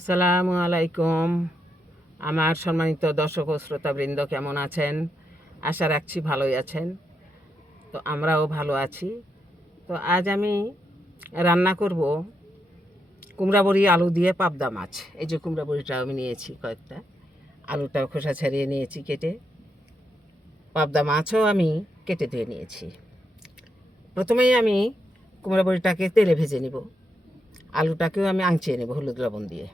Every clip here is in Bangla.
আসসালামু আলাইকুম। আমার সম্মানিত দর্শক ও শ্রোতাবৃন্দ কেমন আছেন? আশা রাখছি ভালোই আছেন। তো আমরাও ভালো আছি। তো আজ আমি রান্না করব কুমড়া বড়ি আলু দিয়ে পাবদা মাছ। এই যে কুমড়া বড়িটা আমি নিয়েছি কয়েকটা, আলুটাও খোসা ছাড়িয়ে নিয়েছি কেটে, পাবদা মাছও আমি কেটে ধুয়ে নিয়েছি। প্রথমেই আমি কুমড়া বড়িটাকে তেলে ভেজে নিব, আলুটাকেও আমি আংচিয়ে নেব হলুদ লবণ দিয়ে।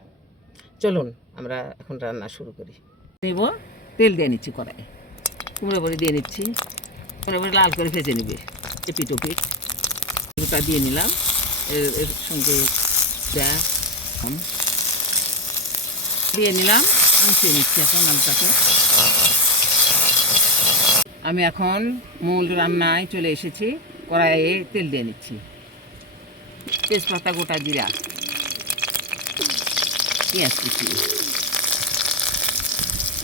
চলুন আমরা এখন রান্না শুরু করি। নেব, তেল দিয়ে নিচ্ছি কড়াইয়ে, কুমড়ো বড়ি দিয়ে নিচ্ছি। কুমড়ো বড়ি লাল করে ভেজে নেবে এপিট ওপিট। আলুটা দিয়ে নিলাম, এর সঙ্গে দিয়ে নিলাম, আঁচিয়ে নিচ্ছি এখন আলুটাকে। আমি এখন মূল রান্নায় চলে এসেছি। কড়াইয়ে তেল দিয়ে নিচ্ছি, তেজপাতা, গোটা জিরা, পেঁয়াজ কুচি,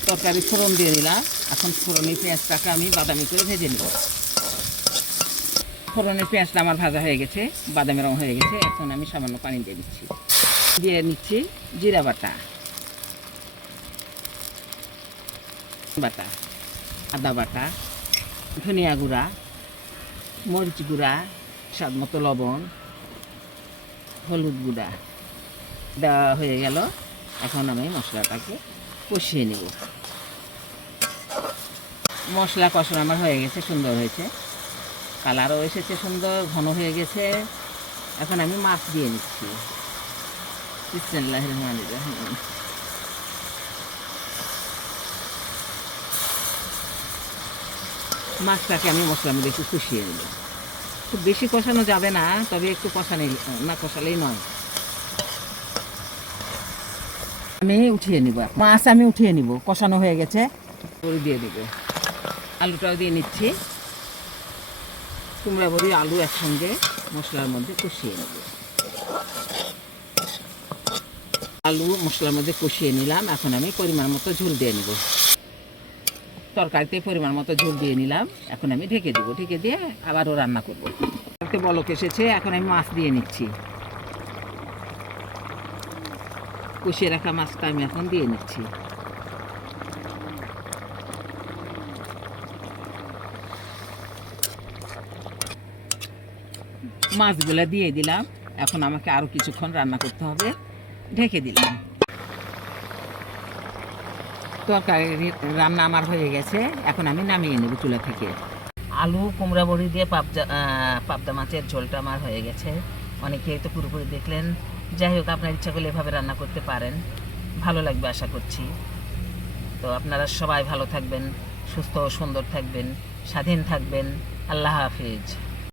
তরকারি ফোড়ন দিয়ে দিলাম। এখন ফোড়নের পেঁয়াজটাকে আমি বাদামি করে ভেজে নেব। ফোড়নের পেঁয়াজটা আমার ভাজা হয়ে গেছে, বাদামি রং হয়ে গেছে। এখন আমি সামান্য পানি দিয়ে নিচ্ছি জিরা বাটা, আদা বাটা, ধনিয়া গুঁড়া, মরিচ গুঁড়া, স্বাদ মতো লবণ, হলুদ গুঁড়া দেওয়া হয়ে গেল। এখন আমি মশলাটাকে কষিয়ে নেব। মশলা কষানো আমার হয়ে গেছে, সুন্দর হয়েছে, কালারও এসেছে সুন্দর, ঘন হয়ে গেছে। এখন আমি মাছ দিয়ে নিচ্ছি। বিসমিল্লাহির রহমানির রহিম। মাছটাকে আমি মশলার মধ্যে একটু কষিয়ে নেব। খুব বেশি কষানো যাবে না, তবে একটু না কষালেই নয়। আমি উঠিয়ে নিব, মাছ আমি উঠিয়ে নিব, কষানো হয়ে গেছে। দিয়ে দেব, আলুটাও দিয়ে নিচ্ছি। কুমড়া বড়ি আলু একসঙ্গে মশলার মধ্যে কষিয়ে নেব। আলু মশলার মধ্যে কষিয়ে নিলাম। এখন আমি পরিমাণ মতো ঝোল দিয়ে নেব। তরকারিতে পরিমাণ মতো ঝোল দিয়ে নিলাম। এখন আমি ঢেকে দেবো, ঢেকে দিয়ে আবারও রান্না করবো। বলক এসেছে, এখন আমি মাছ দিয়ে নিচ্ছি। কষিয়ে রাখা মাছটা আমি এখন দিয়ে নিচ্ছি। মাছগুলা দিয়ে দিলাম। এখন আমাকে আরও কিছুক্ষণ রান্না করতে হবে, ঢেকে দিলাম। তরকারি রান্না আমার হয়ে গেছে, এখন আমি নামিয়ে নেব চুলা থেকে। আলু কুমড়া বড়ি দিয়ে পাবদা মাছের ঝোলটা আমার হয়ে গেছে। অনেকেই তো পুরোপুরি দেখলেন। যাই হোক, আপনার ইচ্ছা করলে এভাবে রান্না করতে পারেন, ভালো লাগবে আশা করছি। তো আপনারা সবাই ভালো থাকবেন, সুস্থ ও সুন্দর থাকবেন, স্বাধীন থাকবেন। আল্লাহ হাফিজ।